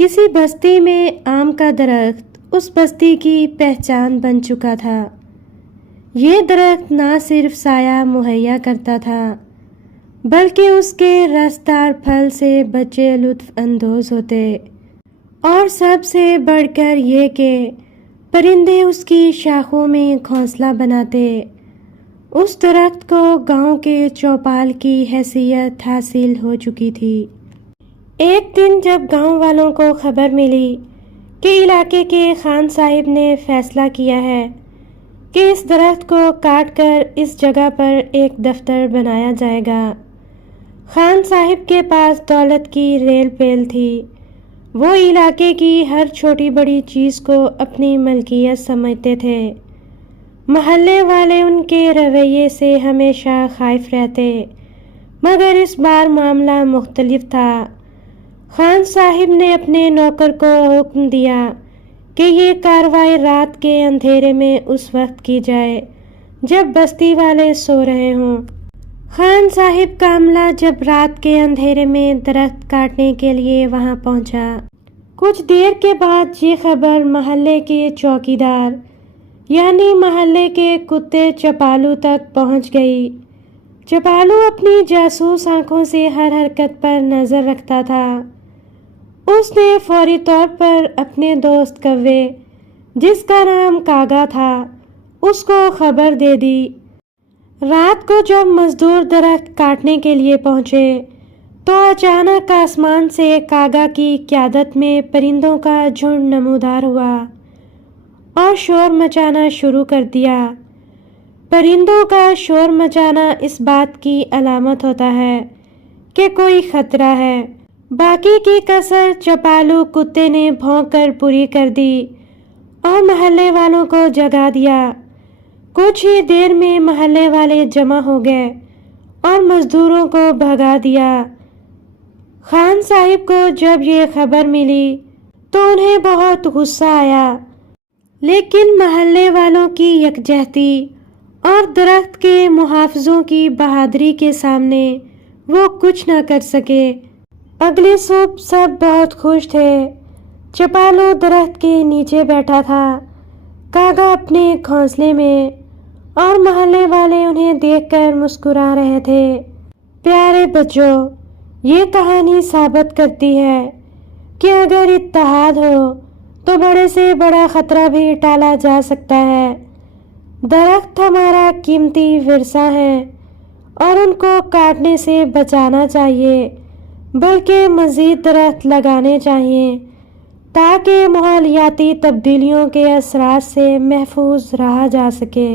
کسی بستی میں آم کا درخت اس بستی کی پہچان بن چکا تھا۔ یہ درخت نہ صرف سایہ مہیا کرتا تھا بلکہ اس کے رسدار پھل سے بچے لطف اندوز ہوتے، اور سب سے بڑھ کر یہ کہ پرندے اس کی شاخوں میں گھونسلہ بناتے۔ اس درخت کو گاؤں کے چوپال کی حیثیت حاصل ہو چکی تھی۔ ایک دن جب گاؤں والوں کو خبر ملی کہ علاقے کے خان صاحب نے فیصلہ کیا ہے کہ اس درخت کو کاٹ کر اس جگہ پر ایک دفتر بنایا جائے گا، خان صاحب کے پاس دولت کی ریل پیل تھی۔ وہ علاقے کی ہر چھوٹی بڑی چیز کو اپنی ملکیت سمجھتے تھے۔ محلے والے ان کے رویے سے ہمیشہ خائف رہتے، مگر اس بار معاملہ مختلف تھا۔ خان صاحب نے اپنے نوکر کو حکم دیا کہ یہ کارروائی رات کے اندھیرے میں اس وقت کی جائے جب بستی والے سو رہے ہوں۔ خان صاحب کا عملہ جب رات کے اندھیرے میں درخت کاٹنے کے لیے وہاں پہنچا، کچھ دیر کے بعد یہ خبر محلے کے چوکیدار یعنی محلے کے کتے چپالو تک پہنچ گئی۔ چپالو اپنی جاسوس آنکھوں سے ہر حرکت پر نظر رکھتا تھا۔ اس نے فوری طور پر اپنے دوست کوے، جس کا نام کاغا تھا، اس کو خبر دے دی۔ رات کو جب مزدور درخت کاٹنے کے لیے پہنچے تو اچانک آسمان سے کاغا کی قیادت میں پرندوں کا جھنڈ نمودار ہوا اور شور مچانا شروع کر دیا۔ پرندوں کا شور مچانا اس بات کی علامت ہوتا ہے کہ کوئی خطرہ ہے۔ باقی کی کسر چپالو کتے نے بھونک کر پوری کر دی اور محلے والوں کو جگا دیا۔ کچھ ہی دیر میں محلے والے جمع ہو گئے اور مزدوروں کو بھگا دیا۔ خان صاحب کو جب یہ خبر ملی تو انہیں بہت غصہ آیا، لیکن محلے والوں کی یکجہتی اور درخت کے محافظوں کی بہادری کے سامنے وہ کچھ نہ کر سکے۔ اگلی صبح سب بہت خوش تھے۔ چپالو درخت کے نیچے بیٹھا تھا، کاغا اپنے گھونسلے میں، اور محلے والے انہیں دیکھ کر مسکرا رہے تھے۔ پیارے بچوں، یہ کہانی ثابت کرتی ہے کہ اگر اتحاد ہو تو بڑے سے بڑا خطرہ بھی ٹالا جا سکتا ہے۔ درخت ہمارا قیمتی ورثہ ہے اور ان کو کاٹنے سے بچانا چاہیے، بلکہ مزید درخت لگانے چاہیے تاکہ ماحولیاتی تبدیلیوں کے اثرات سے محفوظ رہا جا سکے۔